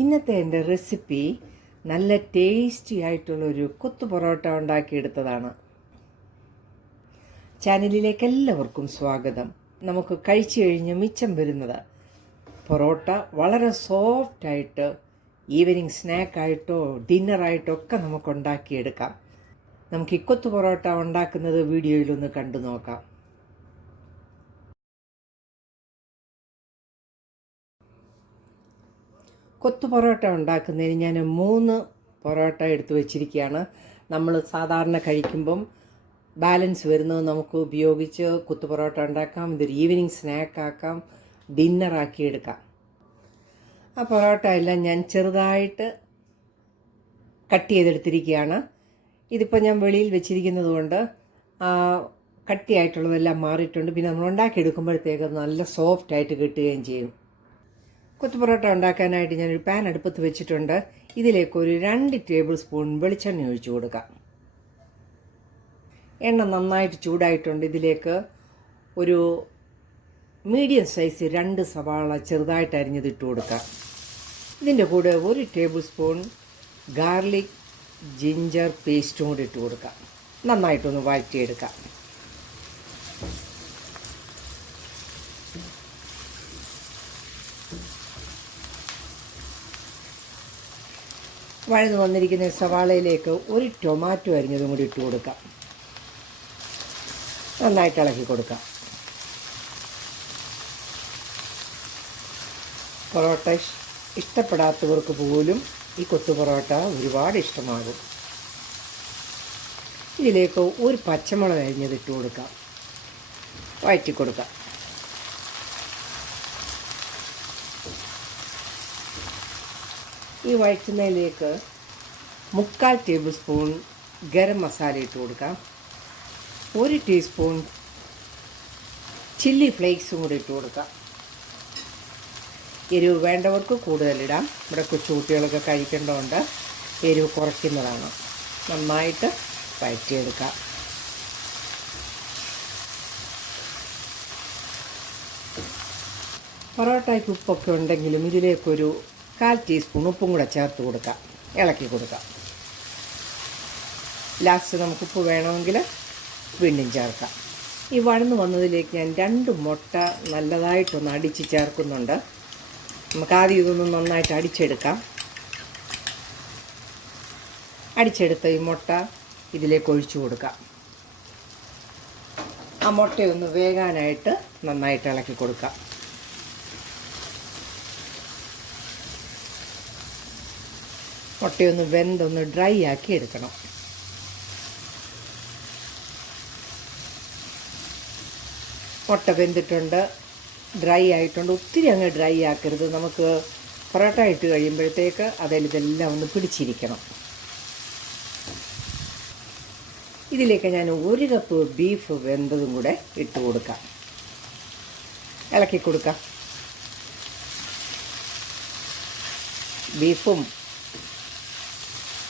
ഇന്നത്തെ എൻ്റെ റെസിപ്പി നല്ല ടേസ്റ്റി ആയിട്ടുള്ളൊരു കൊത്തു പൊറോട്ട ഉണ്ടാക്കിയെടുത്തതാണ്. ചാനലിലേക്ക് എല്ലാവർക്കും സ്വാഗതം. നമുക്ക് കഴിച്ചു കഴിഞ്ഞ് മിച്ചം വരുന്നത് പൊറോട്ട വളരെ സോഫ്റ്റായിട്ട് ഈവനിങ് സ്നാക്കായിട്ടോ ഡിന്നറായിട്ടോ ഒക്കെ നമുക്ക് ഉണ്ടാക്കിയെടുക്കാം. നമുക്ക് ഈ കൊത്തു പൊറോട്ട ഉണ്ടാക്കുന്നത് വീഡിയോയിലൊന്ന് കണ്ടു നോക്കാം. കൊത്തു പൊറോട്ട ഉണ്ടാക്കുന്നതിന് ഞാൻ 3 പൊറോട്ട എടുത്തു വച്ചിരിക്കുകയാണ്. നമ്മൾ സാധാരണ കഴിക്കുമ്പം ബാലൻസ് വരുന്നത് നമുക്ക് ഉപയോഗിച്ച് കൊത്തു പൊറോട്ട ഉണ്ടാക്കാം. ഇതൊരു ഈവനിങ് സ്നാക്കാക്കാം, ഡിന്നറാക്കിയെടുക്കാം. ആ പൊറോട്ട എല്ലാം ഞാൻ ചെറുതായിട്ട് കട്ട് ചെയ്തെടുത്തിരിക്കുകയാണ്. ഇതിപ്പോൾ ഞാൻ വെളിയിൽ വെച്ചിരിക്കുന്നത് കൊണ്ട് കട്ടിയായിട്ടുള്ളതെല്ലാം മാറിയിട്ടുണ്ട്. പിന്നെ നമ്മൾ ഉണ്ടാക്കിയെടുക്കുമ്പോഴത്തേക്ക് നല്ല സോഫ്റ്റായിട്ട് കിട്ടുകയും ചെയ്യും. കൊത്തു പൊറോട്ട ഉണ്ടാക്കാനായിട്ട് ഞാനൊരു പാൻ അടുപ്പത്ത് വെച്ചിട്ടുണ്ട്. ഇതിലേക്ക് ഒരു 2 ടേബിൾ സ്പൂൺ വെളിച്ചെണ്ണ ഒഴിച്ചു കൊടുക്കാം. എണ്ണ നന്നായിട്ട് ചൂടായിട്ടുണ്ട്. ഇതിലേക്ക് ഒരു മീഡിയം സൈസ് 2 സവാള ചെറുതായിട്ട് അരിഞ്ഞത് ഇട്ട് കൊടുക്കാം. ഇതിൻ്റെ കൂടെ 1 ടേബിൾ സ്പൂൺ ഗാർലിക് ജിഞ്ചർ പേസ്റ്റും കൂടി ഇട്ട് കൊടുക്കാം. നന്നായിട്ടൊന്ന് വഴറ്റിയെടുക്കാം. വഴന്നു വന്നിരിക്കുന്ന സവാളയിലേക്ക് 1 ടൊമാറ്റോ അരിഞ്ഞതും കൂടി ഇട്ട് കൊടുക്കാം. നന്നായിട്ട് ഇളക്കി കൊടുക്കാം. പൊറോട്ട ഇഷ്ടപ്പെടാത്തവർക്ക് പോലും ഈ കൊത്തു പൊറോട്ട ഒരുപാട് ഇഷ്ടമാകും. ഇതിലേക്ക് 1 പച്ചമുളക് അരിഞ്ഞത് ഇട്ട് കൊടുക്കാം. വഴറ്റി കൊടുക്കാം. ഈ വഴറ്റുന്നതിലേക്ക് 3/4 ടേബിൾ സ്പൂൺ ഗരം മസാല ഇട്ട് കൊടുക്കാം. 1 ടീസ്പൂൺ ചില്ലി ഫ്ലേക്സും കൂടി ഇട്ട് കൊടുക്കാം. എരിവ് വേണ്ടവർക്ക് കൂടുതലിടാം. ഇവിടെ കൊച്ചുകുട്ടികളൊക്കെ കഴിക്കേണ്ടതുകൊണ്ട് എരിവ് കുറയ്ക്കുന്നതാണ്. നന്നായിട്ട് വഴറ്റിയെടുക്കാം. പൊറോട്ടയ്ക്ക് ഉപ്പൊക്കെ ഉണ്ടെങ്കിലും ഇതിലേക്കൊരു 1/4 ടീസ്പൂൺ ഉപ്പും കൂടെ ചേർത്ത് കൊടുക്കാം. ഇളക്കി കൊടുക്കാം. ലാസ്റ്റ് നമുക്ക് ഉപ്പ് വേണമെങ്കിൽ വീണ്ടും ചേർക്കാം. ഈ വഴന്ന് വന്നതിലേക്ക് ഞാൻ 2 മുട്ട നല്ലതായിട്ടൊന്ന് അടിച്ച് ചേർക്കുന്നുണ്ട്. നമുക്ക് ആദ്യം ഇതൊന്ന് നന്നായിട്ട് അടിച്ചെടുക്കാം. അടിച്ചെടുത്ത ഈ മുട്ട ഇതിലേക്ക് ഒഴിച്ചു കൊടുക്കാം. ആ മുട്ടയൊന്ന് വേകാനായിട്ട് നന്നായിട്ട് ഇളക്കി കൊടുക്കാം. മുട്ടയൊന്ന് വെന്തൊന്ന് ഡ്രൈ ആക്കി എടുക്കണം. മുട്ട വെന്തിട്ടുണ്ട്, ഡ്രൈ ആയിട്ടുണ്ട്. ഒത്തിരി അങ്ങ് ഡ്രൈ ആക്കരുത്. നമുക്ക് പൊറോട്ട ഇട്ട് കഴിയുമ്പോഴത്തേക്ക് ഇതെല്ലാം ഒന്ന് പിടിച്ചിരിക്കണം. ഇതിലേക്ക് ഞാൻ 1 കപ്പ് ബീഫ് വെന്തതും കൂടെ ഇട്ട് കൊടുക്കാം. ഇളക്കി കൊടുക്കാം. ബീഫും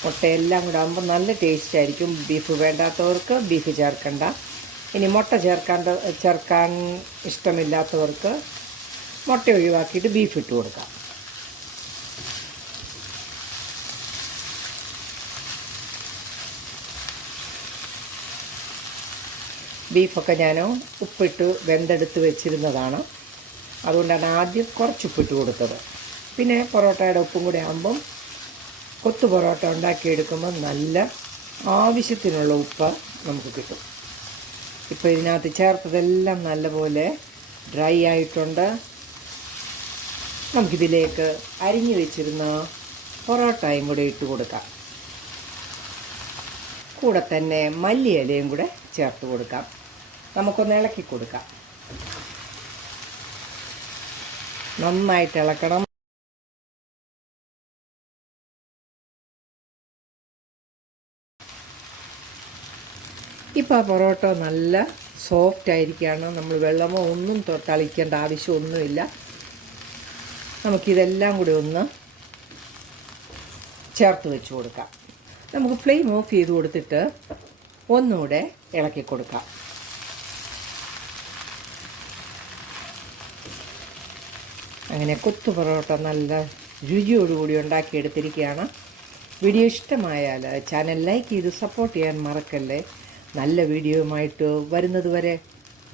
മുട്ടയെല്ലാം കൂടെ ആകുമ്പോൾ നല്ല ടേസ്റ്റ് ആയിരിക്കും. ബീഫ് വേണ്ടാത്തവർക്ക് ബീഫ് ചേർക്കണ്ട. ഇനി മുട്ട ചേർക്കാൻ ഇഷ്ടമില്ലാത്തവർക്ക് മുട്ട ഒഴിവാക്കിയിട്ട് ബീഫ് ഇട്ട് കൊടുക്കാം. ബീഫൊക്കെ ഞാൻ ഉപ്പിട്ട് വെന്തെടുത്ത് വെച്ചിരുന്നതാണ്. അതുകൊണ്ടാണ് ആദ്യം കുറച്ച് ഉപ്പിട്ട് കൊടുത്തത്. പിന്നെ പൊറോട്ടയുടെ ഉപ്പും കൂടെ ആകുമ്പം കൊത്തു പൊറോട്ട ഉണ്ടാക്കിയെടുക്കുമ്പോൾ നല്ല ആവശ്യത്തിനുള്ള ഉപ്പ് നമുക്ക് കിട്ടും. ഇപ്പോൾ ഇതിനകത്ത് ചേർത്തതെല്ലാം നല്ലപോലെ ഡ്രൈ ആയിട്ടുണ്ട്. നമുക്കിതിലേക്ക് അരിഞ്ഞു വെച്ചിരുന്ന പൊറോട്ടയും കൂടെ ഇട്ട് കൊടുക്കാം. കൂടെ തന്നെ മല്ലിയിലയും കൂടെ ചേർത്ത് കൊടുക്കാം. നമുക്കൊന്ന് ഇളക്കി കൊടുക്കാം. നന്നായിട്ട് ഇളക്കണം. ഇപ്പോൾ ആ പൊറോട്ട നല്ല സോഫ്റ്റ് ആയിരിക്കുകയാണ്. നമ്മൾ വെള്ളമോ ഒന്നും തളിക്കേണ്ട ആവശ്യമൊന്നുമില്ല. നമുക്കിതെല്ലാം കൂടി ഒന്ന് ചേർത്ത് വെച്ച് കൊടുക്കാം. നമുക്ക് ഫ്ലെയിം ഓഫ് ചെയ്ത് കൊടുത്തിട്ട് ഒന്നുകൂടെ ഇളക്കി കൊടുക്കാം. അങ്ങനെ കൊത്തു പൊറോട്ട നല്ല രുചിയോടുകൂടി ഉണ്ടാക്കിയെടുത്തിരിക്കുകയാണ്. വീഡിയോ ഇഷ്ടമായാൽ ചാനൽ ലൈക്ക് ചെയ്ത് സപ്പോർട്ട് ചെയ്യാൻ മറക്കല്ലേ. നല്ല വീഡിയോയുമായിട്ട് വരുന്നത് വരെ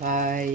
ബൈ.